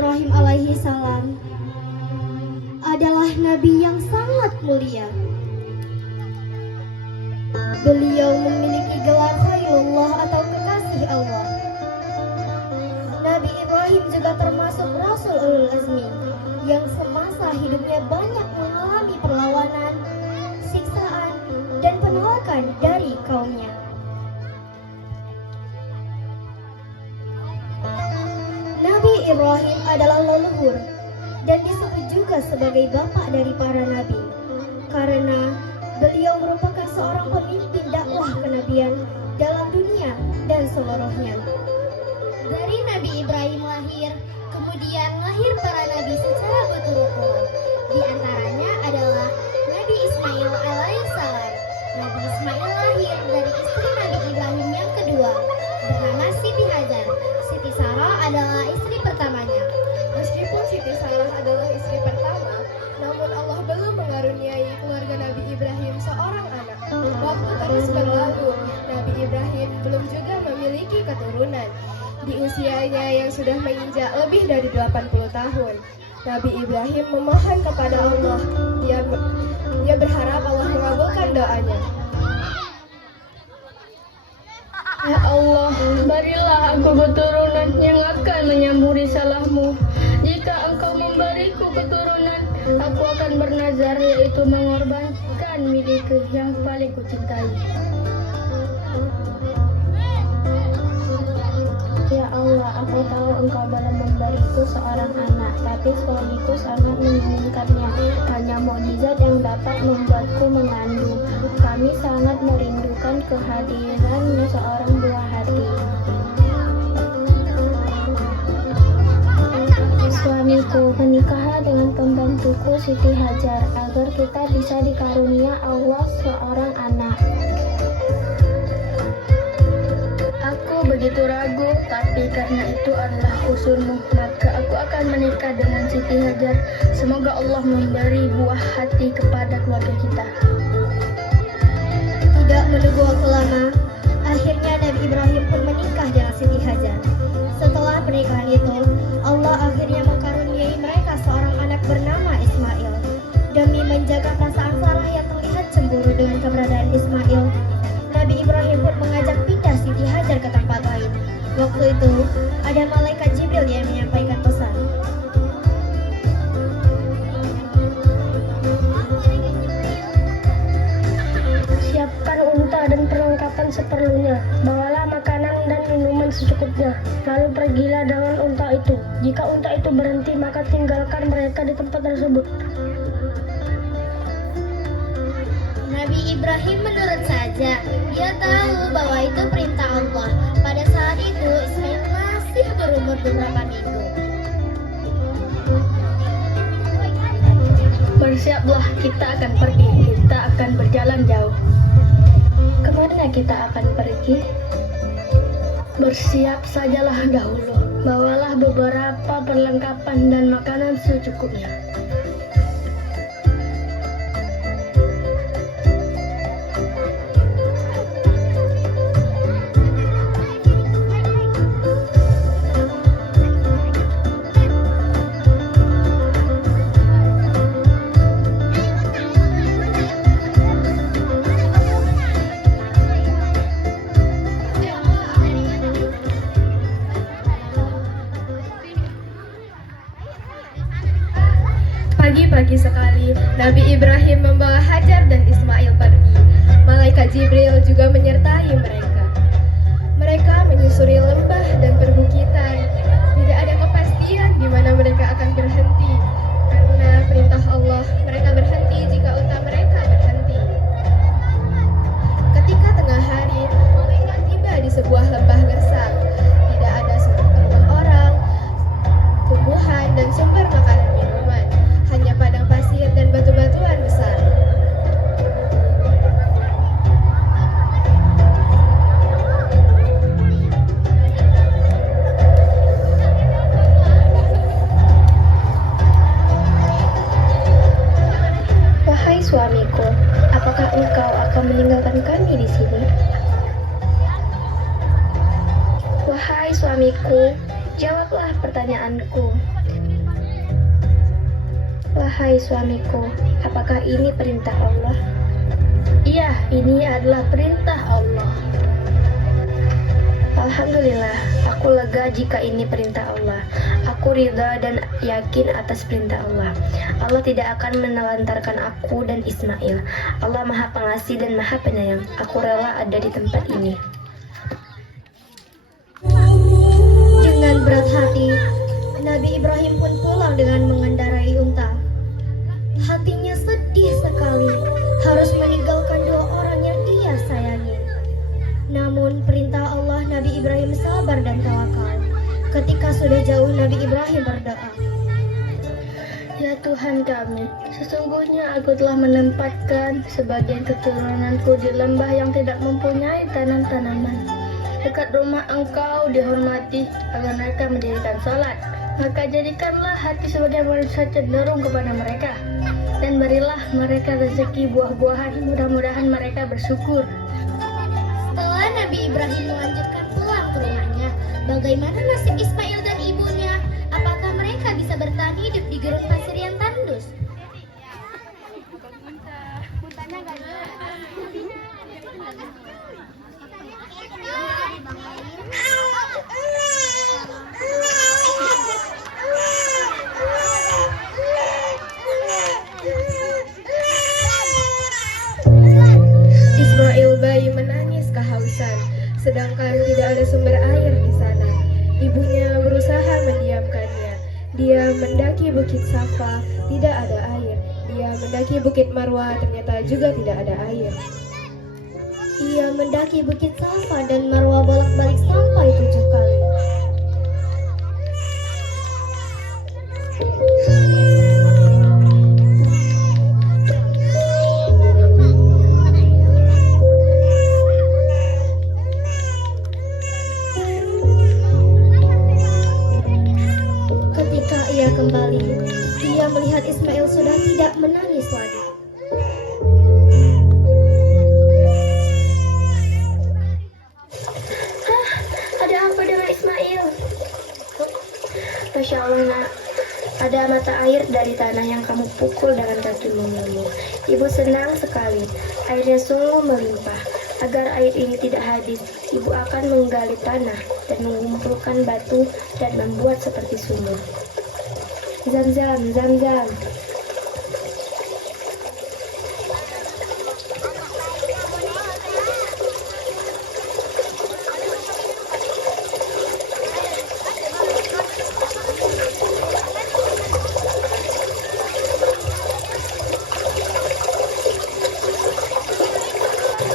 Ibrahim alaihi salam adalah nabi yang sangat mulia. Beliau memiliki gelar Khalilullah atau kekasih Allah. Nabi Ibrahim juga termasuk Rasul Ulul Azmi yang semasa hidupnya banyak mengalami perlawanan, siksaan, dan penolakan dari kaumnya. Nabi Ibrahim adalah leluhur dan disebut juga sebagai bapak dari para nabi karena beliau merupakan seorang pemimpin dakwah kenabian dalam dunia dan seluruhnya. Dari Nabi Ibrahim lahir, kemudian lahir para nabi secara berturut-turut. Di antaranya adalah Nabi Ismail alaihissalam. Nabi Ismail lahir dari istri Nabi Ibrahim yang kedua, bernama Siti Hajar. Siti Sarah adalah istri pertamanya. Meskipun Siti Sarah adalah istri pertama, namun Allah belum mengaruniai keluarga Nabi Ibrahim seorang anak. Waktu terus berlalu, Nabi Ibrahim belum juga memiliki keturunan. Di usianya yang sudah menginjak lebih dari 80 tahun, Nabi Ibrahim memohon kepada Allah. Dia berharap Allah mengabulkan doanya. Ya Allah, berilah aku keturunan yang akan menyambung risalahmu. Jika engkau memberiku keturunan, aku akan bernazar, yaitu mengorbankan milikku yang paling kucintai. Ya Allah, aku tahu engkau belum memberiku seorang anak, tapi suamiku sangat menginginkannya. Hanya mukjizat yang dapat membuatku mengandung. Kami sangat merindukan kehadirannya seorang buah hati. Suamiku, menikahlah dengan pembantuku Siti Hajar agar kita bisa dikarunia Allah seorang anak. Aku begitu ragu, tapi karena itu adalah usulmu, maka aku akan menikah dengan Siti Hajar. Semoga Allah memberi buah hati kepada keluarga kita. Tidak menunggu waktu lama, akhirnya Nabi Ibrahim pun menikah dengan Siti Hajar. Setelah pernikahan itu, Allah akhirnya mengkaruniai mereka seorang anak bernama Ismail. Demi menjaga perasaan Sarah yang terlihat cemburu dengan keberadaan Ismail, Nabi Ibrahim pun mengajak pindah Siti Hajar ke tempat lain. Waktu itu, ada malaikat Jibril yang menyampaikan pesan. Siapkan unta dan perlengkapan seperlunya. Bawalah makanan dan minuman secukupnya. Lalu pergilah dengan unta itu. Jika unta itu berhenti, maka tinggalkan mereka di tempat tersebut. Nabi Ibrahim menurut saja. Dia tahu bahwa itu perintah Allah. Pada saat itu, Ismail masih berumur beberapa minggu. Bersiaplah, kita akan pergi. Kita akan berjalan jauh. Kemana kita akan pergi? Bersiap sajalah dahulu. Bawalah beberapa perlengkapan dan makanan secukupnya. Pagi-pagi sekali, Nabi Ibrahim membawa Hajar dan Ismail pergi. Malaikat Jibril juga menyertai mereka. Mereka menyusuri lembah dan perbukitan. Tidak ada kepastian di mana mereka akan berhenti. Karena perintah Allah, mereka berhenti jika unta mereka berhenti. Ketika tengah hari, mereka tiba di sebuah lembah gersang. Tidak ada rumah orang, tumbuhan, dan sumber makanan minuman. Hanya padang pasir dan batu-batuan besar. Wahai suamiku, apakah engkau akan meninggalkan kami di sini? Wahai suamiku, Jawablah pertanyaanku. Wahai suamiku, apakah ini perintah Allah? Iya, ini adalah perintah Allah. Alhamdulillah, aku lega jika ini perintah Allah. Aku ridha dan yakin atas perintah Allah. Allah tidak akan menelantarkan aku dan Ismail. Allah Maha Pengasih dan Maha Penyayang. Aku rela ada di tempat ini. Dengan berat hati, Nabi Ibrahim pun pulang dengan mengendarai unta. Hatinya sedih sekali harus meninggalkan dua orang yang dia sayangi. Namun perintah Allah, Nabi Ibrahim sabar dan tawakal. Ketika sudah jauh, Nabi Ibrahim berdoa. Ya Tuhan kami, sesungguhnya aku telah menempatkan sebagian keturunanku di lembah yang tidak mempunyai tanam-tanaman. Dekat rumah Engkau dihormati agar mereka mendirikan salat. Maka jadikanlah hati sebagian manusia cenderung kepada mereka. Dan berilah mereka rezeki buah-buahan, mudah-mudahan mereka bersyukur. Setelah Nabi Ibrahim melanjutkan pulang ke rumahnya, bagaimana nasib Ismail dan ibunya? Apakah mereka bisa bertahan hidup di gurun pasir yang tandus? Ismail bayi menangis kehausan, sedangkan tidak ada sumber air di sana. Ibunya berusaha mendiamkannya. Dia mendaki Bukit Safa, tidak ada air. Dia mendaki Bukit Marwah, ternyata juga tidak ada air. Ia mendaki Bukit Safa dan Marwah bolak-balik sampai 7 kali. Ketika ia kembali, ia melihat Ismail sudah tidak menangis lagi. Ada apa dengan Ismail? Masya Allah nak, ada mata air dari tanah yang kamu pukul dengan kaki mungilmu. Ibu senang sekali, airnya sungguh melimpah. Agar air ini tidak habis, ibu akan menggali tanah dan mengumpulkan batu dan membuat seperti sumur. Zam-zam, zam-zam.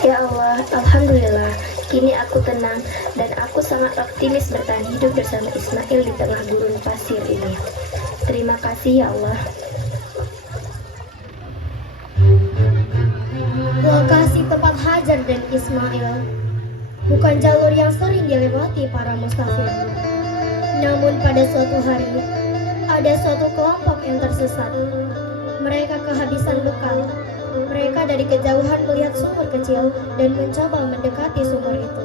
Ya Allah, Alhamdulillah, kini aku tenang dan aku sangat optimis bertahan hidup bersama Ismail di tengah gurun pasir ini. Terima kasih ya Allah. Lokasi tempat Hajar dan Ismail bukan jalur yang sering dilewati para musafir. Namun pada suatu hari, ada suatu kelompok yang tersesat. Mereka kehabisan bekal. Mereka dari kejauhan melihat sumur kecil dan mencoba mendekati sumur itu.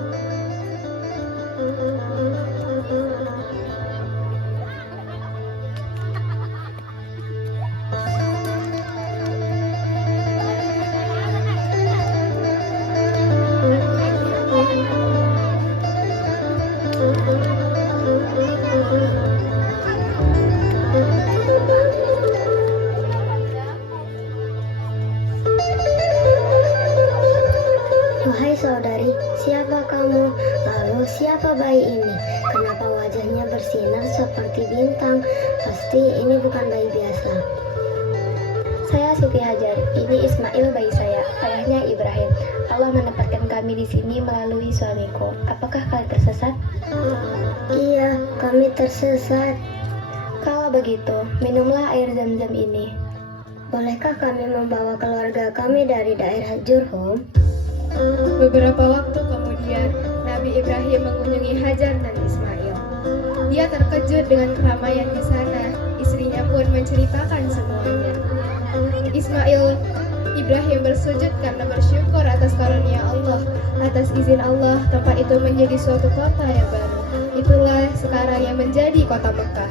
Wahai saudari, siapa kamu? Lalu siapa bayi ini? Kenapa wajahnya bersinar seperti bintang? Pasti ini bukan bayi biasa. Saya Siti Hajar, ini Ismail bayi saya, ayahnya Ibrahim. Allah menempatkan kami di sini melalui suamiku. Apakah kalian tersesat? Iya, kami tersesat. Kalau begitu, minumlah air zam-zam ini. Bolehkah kami membawa keluarga kami dari daerah Jurhum? Beberapa waktu kemudian, Nabi Ibrahim mengunjungi Hajar dan Ismail. Dia terkejut dengan keramaian di sana. Istrinya pun menceritakan semuanya. Ismail Ibrahim bersujud karena bersyukur atas karunia Allah. Atas izin Allah, tempat itu menjadi suatu kota yang baru. Itulah sekarang yang menjadi kota Mekah.